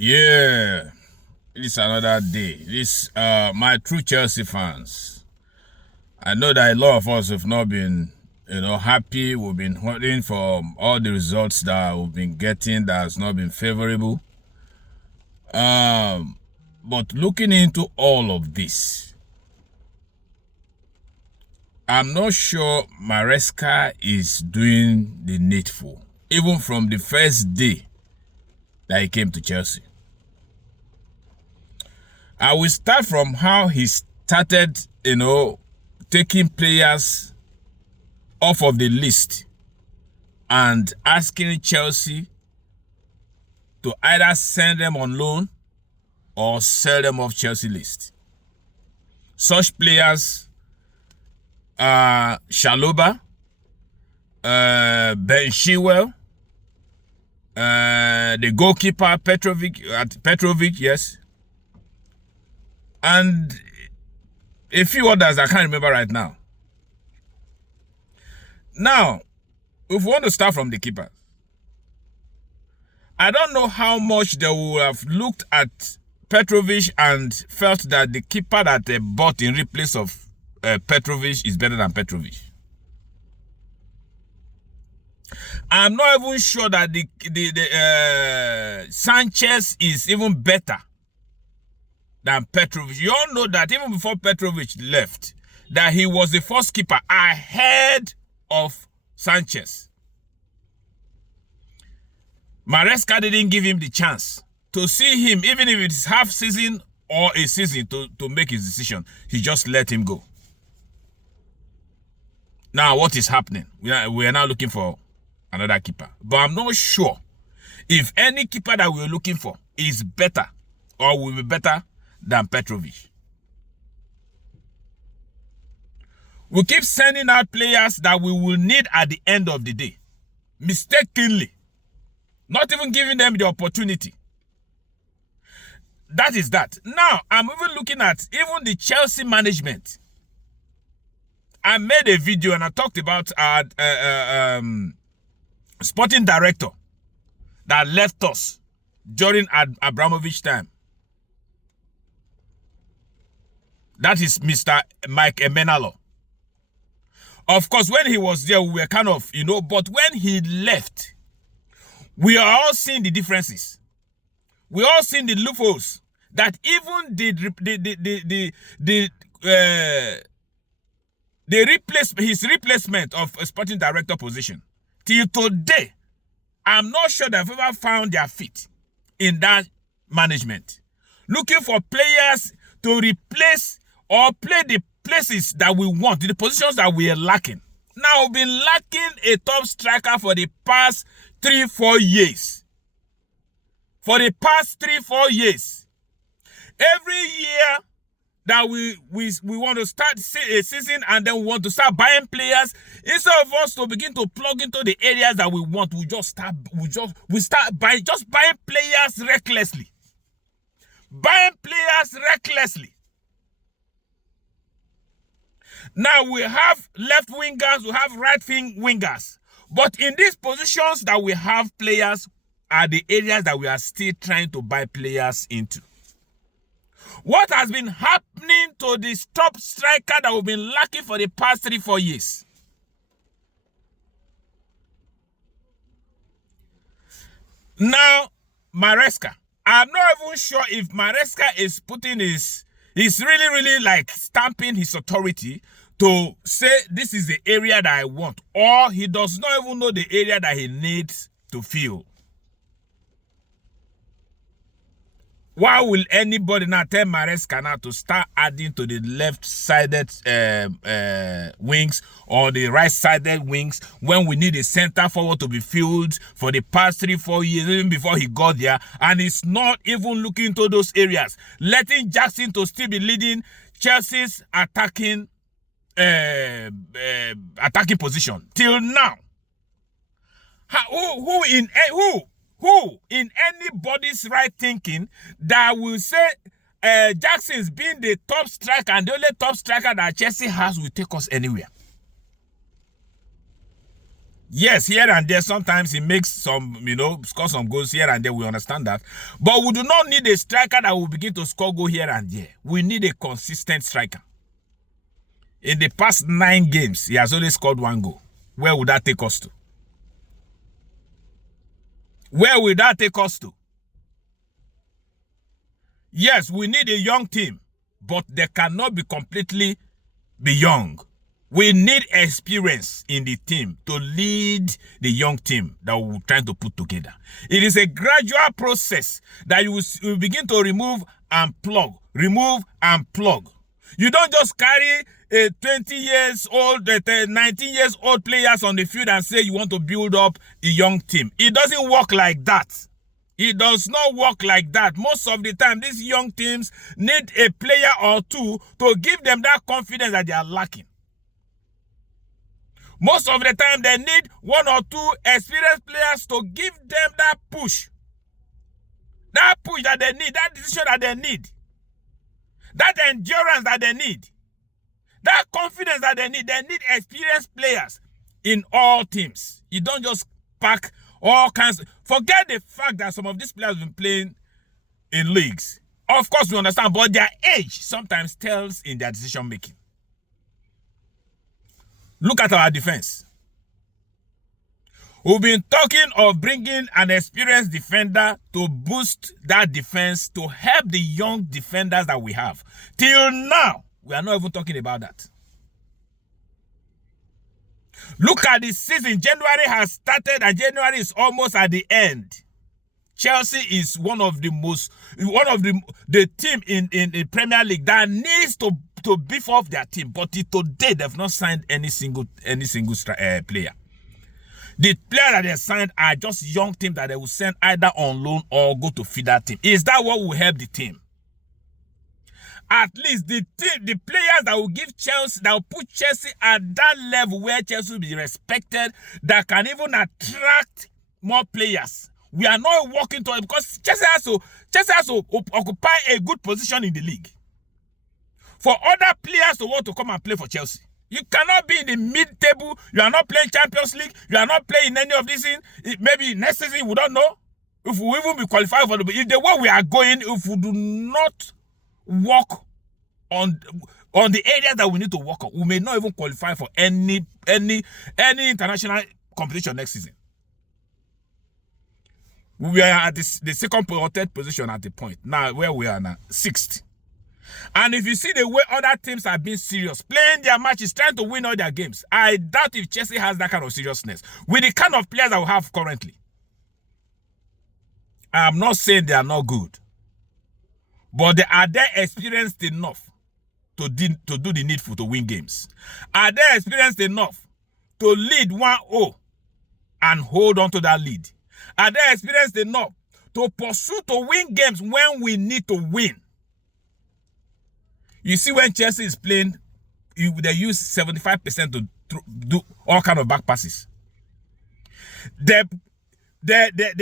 Yeah, it's another day. This, my true Chelsea fans. I know that a lot of us have not been, happy. We've been hurting for all the results that we've been getting that has not been favorable. But looking into all of this, I'm not sure Maresca is doing the needful, even from the first day that he came to Chelsea. I will start from how he started, taking players off of the list and asking Chelsea to either send them on loan or sell them off Chelsea list. Such players are Chalobah, Ben Chilwell, the goalkeeper Petrovic, yes, and a few others I can't remember right now. Now, if we want to start from the keeper, I don't know how much they would have looked at Petrovic and felt that the keeper that they bought in replace of Petrovic is better than Petrovic. I'm not even sure that the Sanchez is even better than Petrovic. You all know that even before Petrovic left, that he was the first keeper ahead of Sanchez. Maresca didn't give him the chance to see him, even if it's half season or a season, to make his decision. He just let him go. Now, what is happening? We are now looking for another keeper. But I'm not sure if any keeper that we're looking for is better or will be better than Petrovic. We keep sending out players that we will need at the end of the day, mistakenly, not even giving them the opportunity. That is that. Now, I'm even looking at even the Chelsea management. I made a video and I talked about our sporting director that left us during Abramovich time. That is Mr. Mike Emenalo. Of course, when he was there, we were kind of, but when he left, we are all seeing the differences. We all seeing the loopholes that even his replacement of a sporting director position till today, I'm not sure they've ever found their feet in that management. Looking for players to replace or play the places that we want, the positions that we are lacking. Now, we've been lacking a top striker for the past 3-4 years. For the past 3-4 years. Every year that we want to start a season and then we want to start buying players, instead of us to begin to plug into the areas that we want, we start buying players recklessly. Buying players recklessly. Now we have left wingers, we have right wingers. But in these positions that we have players are the areas that we are still trying to buy players into. What has been happening to this top striker that we've been lacking for the past 3-4 years? Now, Maresca. I'm not even sure if Maresca is putting he's really like stamping his authority to say this is the area that I want, or he does not even know the area that he needs to fill. Why will anybody now tell Maresca now to start adding to the left-sided wings or the right-sided wings when we need a center forward to be filled for the past 3-4 years, even before he got there, and he's not even looking into those areas, letting Jackson to still be leading Chelsea's attacking position till now? Who in anybody's right thinking that will say Jackson's being the top striker and the only top striker that Chelsea has will take us anywhere? Yes, here and there, sometimes he makes some, score some goals here and there. We understand that. But we do not need a striker that will begin to score goal here and there. We need a consistent striker. In the past 9 games, he has only scored 1 goal. Where would that take us to? Where will that take us to? Yes, we need a young team, but they cannot be completely young. We need experience in the team to lead the young team that we're trying to put together. It is a gradual process that you will begin to remove and plug. Remove and plug. You don't just carry a 20 years old, 19 years old players on the field and say you want to build up a young team. It doesn't work like that. It does not work like that. Most of the time, these young teams need a player or two to give them that confidence that they are lacking. Most of the time, they need 1 or 2 experienced players to give them that push. That push that they need, that decision that they need. That endurance that they need. That confidence that they need. They need experienced players in all teams. You don't just pack all kinds. Forget the fact that some of these players have been playing in leagues. Of course, we understand, but their age sometimes tells in their decision making. Look at our defense. We've been talking of bringing an experienced defender to boost that defense, to help the young defenders that we have. Till now, we are not even talking about that. Look at the season. January has started and January is almost at the end. Chelsea is one of the team in Premier League that needs to beef up their team, but today they've not signed any single player. The players that they signed are just young teams that they will send either on loan or go to feed that team. Is that what will help the team? At least the players that will give Chelsea, that will put Chelsea at that level where Chelsea will be respected, that can even attract more players. We are not working to it because Chelsea has to occupy a good position in the league for other players to want to come and play for Chelsea. You cannot be in the mid-table. You are not playing Champions League. You are not playing any of these things. Maybe next season we don't know if we even be qualified for if the way we are going, if we do not work on the areas that we need to work on, we may not even qualify for any international competition next season. We are at the second or third position at the point. Now, where we are now, 6th. And if you see the way other teams are being serious, playing their matches, trying to win all their games, I doubt if Chelsea has that kind of seriousness with the kind of players that we have currently. I'm not saying they are not good, but are they experienced enough to do the needful to win games? Are they experienced enough to lead 1-0 and hold on to that lead? Are they experienced enough to pursue to win games when we need to win? You see, when Chelsea is playing, they use 75% to do all kind of back passes. They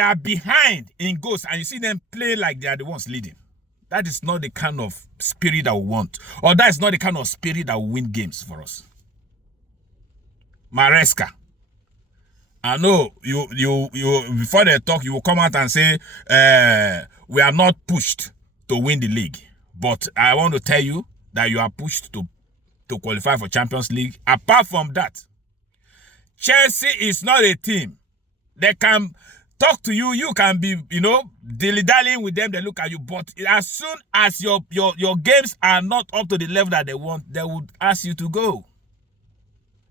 are behind in goals, and you see them play like they are the ones leading. That is not the kind of spirit that we want, or that is not the kind of spirit that will win games for us. Maresca, I know you before they talk, you will come out and say we are not pushed to win the league. But I want to tell you that you are pushed to qualify for Champions League. Apart from that, Chelsea is not a team. They can talk to you. You can be, dilly-dallying with them. They look at you. But as soon as your games are not up to the level that they want, they would ask you to go.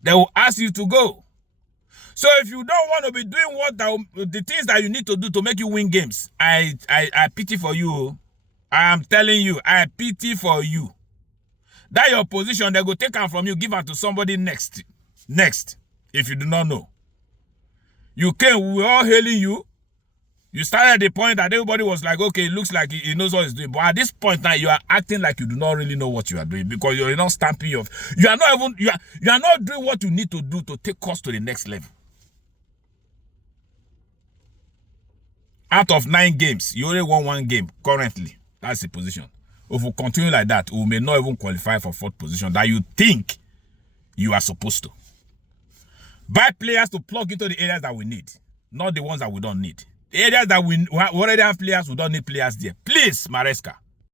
They will ask you to go. So if you don't want to be doing the things that you need to do to make you win games, I pity for you. I am telling you, I pity for you. That your position, they go take them from you, give it to somebody next. If you do not know. You came, we were all hailing you. You started at the point that everybody was like, okay, it looks like he knows what he's doing. But at this point now, you are acting like you do not really know what you are doing because you're not stamping you are not doing what you need to do to take us to the next level. Out of 9 games, you only won 1 game currently. That's the position. If we continue like that, we may not even qualify for 4th position that you think you are supposed to. Buy players to plug into the areas that we need, not the ones that we don't need. The areas that we already have players, we don't need players there. Please, Maresca.